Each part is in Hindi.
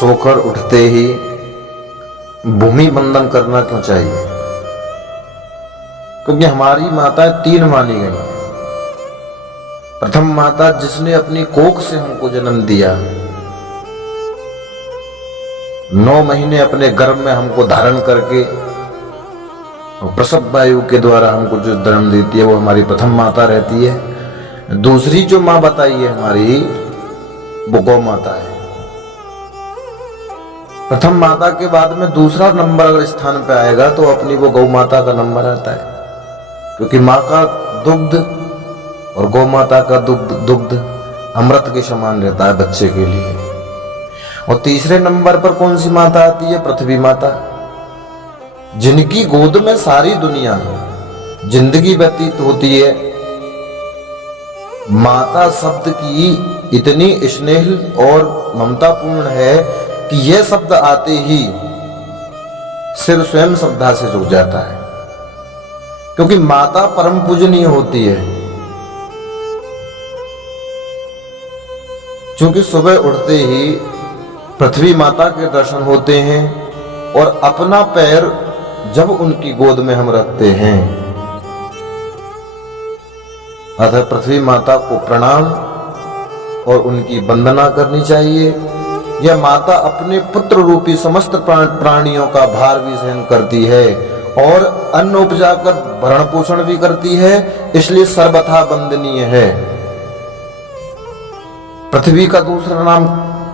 सोकर उठते ही भूमि बंदन करना क्यों चाहिए? क्योंकि हमारी माताएं तीन मानी गई हैं। प्रथम माता जिसने अपनी कोख से हमको जन्म दिया, 9 महीने अपने गर्भ में हमको धारण करके और प्रसव वायु के द्वारा हमको जो जन्म देती है वो हमारी प्रथम माता रहती है। दूसरी जो माँ बताई है हमारी, वो गौ माता है। प्रथम माता के बाद में दूसरा नंबर अगर स्थान पे आएगा तो अपनी वो गौ माता का नंबर आता है, क्योंकि माँ का दुग्ध और गौ माता का दुग्ध अमृत के समान रहता है बच्चे के लिए। और तीसरे नंबर पर कौन सी माता आती है? पृथ्वी माता, जिनकी गोद में सारी दुनिया जिंदगी व्यतीत होती है। माता शब्द की इतनी स्नेह और ममतापूर्ण है कि यह शब्द आते ही सिर स्वयं श्रद्धा से झुक जाता है, क्योंकि माता परम पूजनीय होती है। क्योंकि सुबह उठते ही पृथ्वी माता के दर्शन होते हैं और अपना पैर जब उनकी गोद में हम रखते हैं, अतः पृथ्वी माता को प्रणाम और उनकी वंदना करनी चाहिए। यह माता अपने पुत्र रूपी समस्त प्राणियों का भार भी सहन करती है और अन्न उपजाकर भरण पोषण भी करती है, इसलिए सर्वथा वंदनीय है। पृथ्वी का दूसरा नाम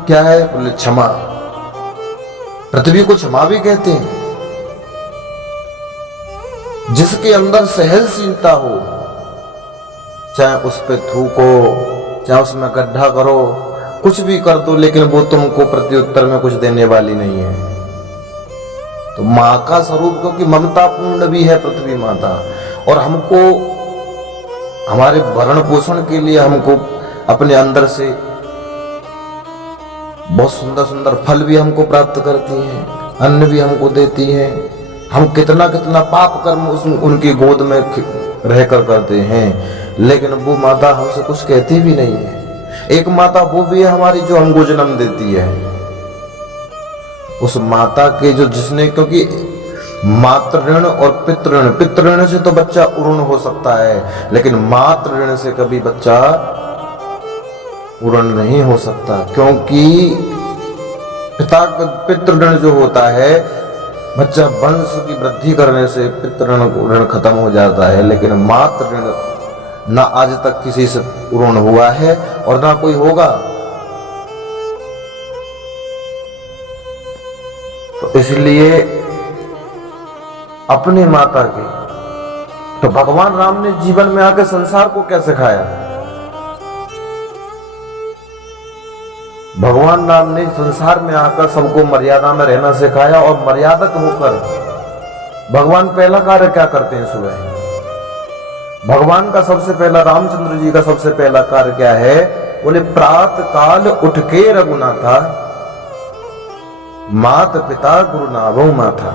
क्या है? बोले क्षमा। पृथ्वी को क्षमा भी कहते हैं। जिसके अंदर सहनशीलता हो, चाहे उस पे थूको, चाहे उसमें गड्ढा करो, कुछ भी कर दो, लेकिन वो तुमको प्रत्युत्तर में कुछ देने वाली नहीं है। तो माँ का स्वरूप क्योंकि ममता पूर्ण भी है पृथ्वी माता, और हमको हमारे भरण पोषण के लिए हमको अपने अंदर से बहुत सुंदर सुंदर फल भी हमको प्राप्त करती हैं, अन्न भी हमको देती है। हम कितना कितना पाप कर्म उनकी गोद में रहकर करते हैं, लेकिन वो माता हमसे कुछ कहती भी नहीं है। एक माता वो भी है हमारी जो हमको जन्म देती है। उस माता के जो जिसने, क्योंकि मातृ ऋण और पितृ ऋण से तो बच्चा उऋण हो सकता है, लेकिन मातृ ऋण से कभी बच्चा उऋण नहीं हो सकता। क्योंकि पितृ ऋण जो होता है, बच्चा वंश की वृद्धि करने से पितृ ऋण खत्म हो जाता है, लेकिन मातृ ऋण ना आज तक किसी से उऋण हुआ है और ना कोई होगा। तो इसलिए अपने माता के, तो भगवान राम ने जीवन में आकर संसार को क्या सिखाया? भगवान राम ने संसार में आकर सबको मर्यादा में रहना सिखाया, और मर्यादक होकर भगवान पहला कार्य क्या करते हैं? सुबह भगवान का सबसे पहला, रामचंद्र जी का सबसे पहला कार्य क्या है? बोले प्रातः काल उठ के रघुनाथा, मात पिता गुरु नाभो माथा।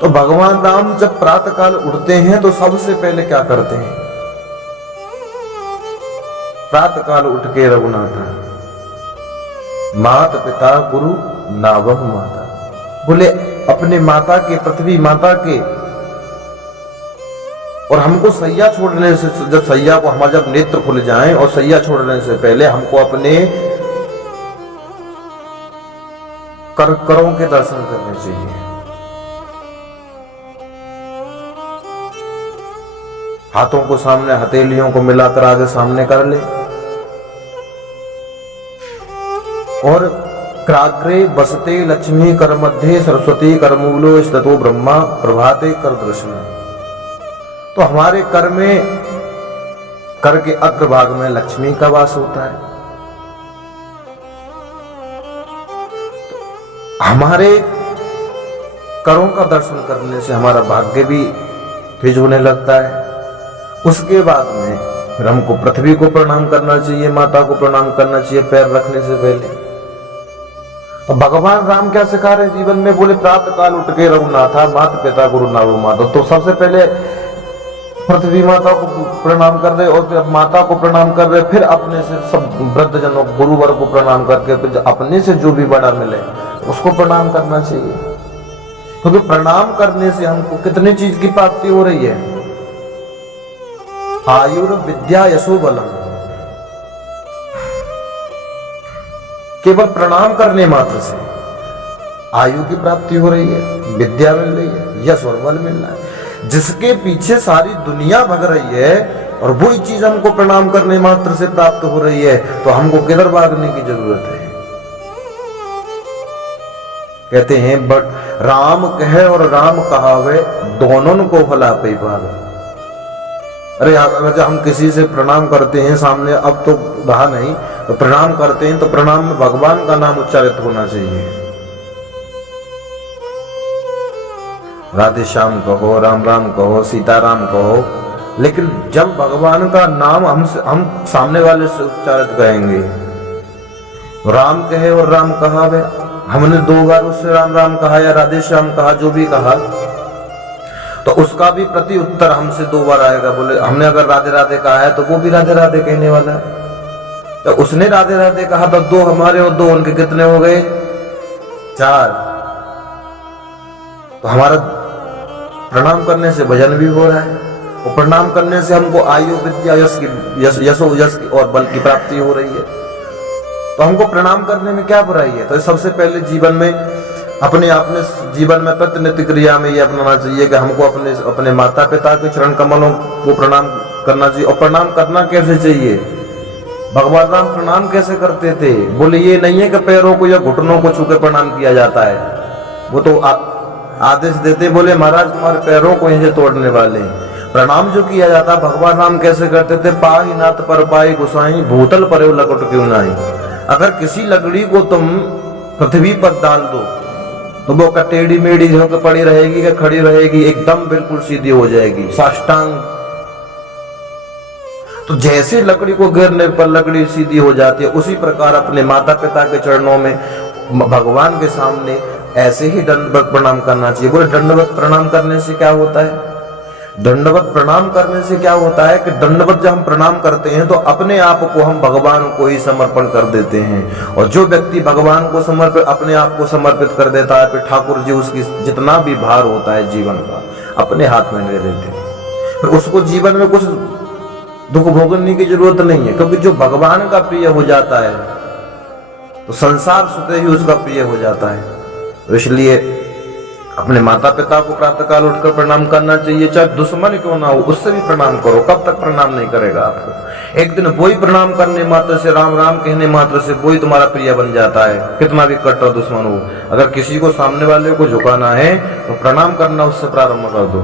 तो भगवान राम जब प्रातः काल उठते हैं तो सबसे पहले क्या करते हैं? प्रातः काल उठ के रघुनाथा, मात पिता गुरु नाभो माता। बोले अपने माता के, पृथ्वी माता के, और हमको सैया छोड़ने से, जब सैया को हमारे जब नेत्र खुल जाएं और सैया छोड़ने से पहले हमको अपने करों के दर्शन करने चाहिए। हाथों को सामने, हथेलियों को मिलाकर आगे सामने कर ले, और क्राग्रे बसते लक्ष्मी कर मध्य सरस्वती करमूलो स्ततो ब्रह्मा प्रभाते कर दर्शन। तो हमारे कर में, कर के अग्रभाग में लक्ष्मी का वास होता है। हमारे करों का दर्शन करने से हमारा भाग्य भी तेज होने लगता है। उसके बाद में फिर हमको पृथ्वी को प्रणाम करना चाहिए, माता को प्रणाम करना चाहिए पैर रखने से पहले। तो भगवान राम क्या सिखा रहे जीवन में? बोले प्रातः काल उठ के रघुनाथा, माता पिता गुरु नाभो माता। तो सबसे पहले पृथ्वी माता को प्रणाम कर रहे और फिर माता को प्रणाम कर रहे, फिर अपने से सब वृद्धजनों गुरुवर को प्रणाम करके फिर अपने से जो भी बड़ा मिले उसको प्रणाम करना चाहिए। क्योंकि प्रणाम करने से हमको कितनी चीज की प्राप्ति हो रही है, आयुर विद्या यशो बलम। केवल प्रणाम करने मात्र से आयु की प्राप्ति हो रही है, विद्या मिल रही है, यश और बल मिल रहा है। जिसके पीछे सारी दुनिया भग रही है और वही चीज हमको प्रणाम करने मात्र से प्राप्त हो रही है, तो हमको किधर भागने की जरूरत है। कहते हैं बट राम कहे और राम कहावे, दोनों को भला पे भाग। अरे अगर हम किसी से प्रणाम करते हैं सामने, अब तो रहा नहीं, तो प्रणाम करते हैं तो प्रणाम में भगवान का नाम उच्चारित होना चाहिए। राधे श्याम कहो, राम राम कहो, सीताराम कहो, लेकिन जब भगवान का नाम हम सामने वाले से उच्चारित कहेंगे, राम कहे और राम कहावे, हमने 2 बार उससे राम राम कहा या राधे श्याम कहा, जो भी कहा, तो उसका भी प्रति उत्तर हमसे 2 बार आएगा। बोले हमने अगर राधे राधे कहा है तो वो भी राधे राधे कहने वाला है। तो उसने राधे राधे कहा तो 2 हमारे और 2 उनके, कितने हो गए? 4। तो हमारा प्रणाम करने से भजन भी हो रहा है और प्रणाम करने से हमको आयु विद्या यशो यश की और बल की प्राप्ति हो रही है। तो हमको प्रणाम करने में क्या बुराई है? तो सबसे पहले जीवन में अपने जीवन में प्रतिनित्य क्रिया में ये अपनाना चाहिए कि हमको अपने माता पिता के चरण कमलों को प्रणाम करना चाहिए। और प्रणाम करना कैसे चाहिए? भगवान राम प्रणाम कैसे करते थे? बोले ये नहीं है कि पैरों को या घुटनों को छू के प्रणाम किया जाता है, वो तो आदेश देते, बोले महाराज तुम्हारे पैरों को यहीं तोड़ने वाले। प्रणाम जो किया जाता, भगवान राम कैसे करते थे? पाही नाथ पर पाई गुसाई, भूतल पर लकट क्यों नहीं। अगर किसी लकड़ी को तुम पृथ्वी पर डाल दो तो वो टेढ़ी मेढ़ी होकर पड़ी रहेगी कि खड़ी रहेगी? एकदम बिल्कुल सीधी हो जाएगी, साष्टांग। तो जैसे लकड़ी को गिरने पर लकड़ी सीधी हो जाती है, उसी प्रकार अपने माता पिता के चरणों में भगवान के सामने ऐसे ही दंडवत प्रणाम करना चाहिए। बोले दंडवत प्रणाम करने से क्या होता है? दंडवत प्रणाम करने से क्या होता है कि दंडवत जब हम प्रणाम करते हैं तो अपने आप को हम भगवान को ही समर्पण कर देते हैं। और जो व्यक्ति भगवान को अपने आप को समर्पित कर देता है, फिर ठाकुर जी उसकी जितना भी भार होता है जीवन का अपने हाथ में ले लेते हैं। फिर उसको जीवन में कुछ दुख भोगने की जरूरत नहीं है, क्योंकि जो भगवान का प्रिय हो जाता है तो संसार स्वतः ही उसका प्रिय हो जाता है। तो इसलिए अपने माता पिता को प्रातः काल उठकर प्रणाम करना चाहिए, चाहे दुश्मन क्यों ना हो, उससे भी प्रणाम करो। कब तक प्रणाम नहीं करेगा आपको? एक दिन वही प्रणाम करने मात्र से, राम राम कहने मात्र से वही तुम्हारा प्रिय बन जाता है, कितना भी कट्टर दुश्मन हो। अगर किसी को सामने वाले को झुकाना है तो प्रणाम करना उससे प्रारंभ कर दो।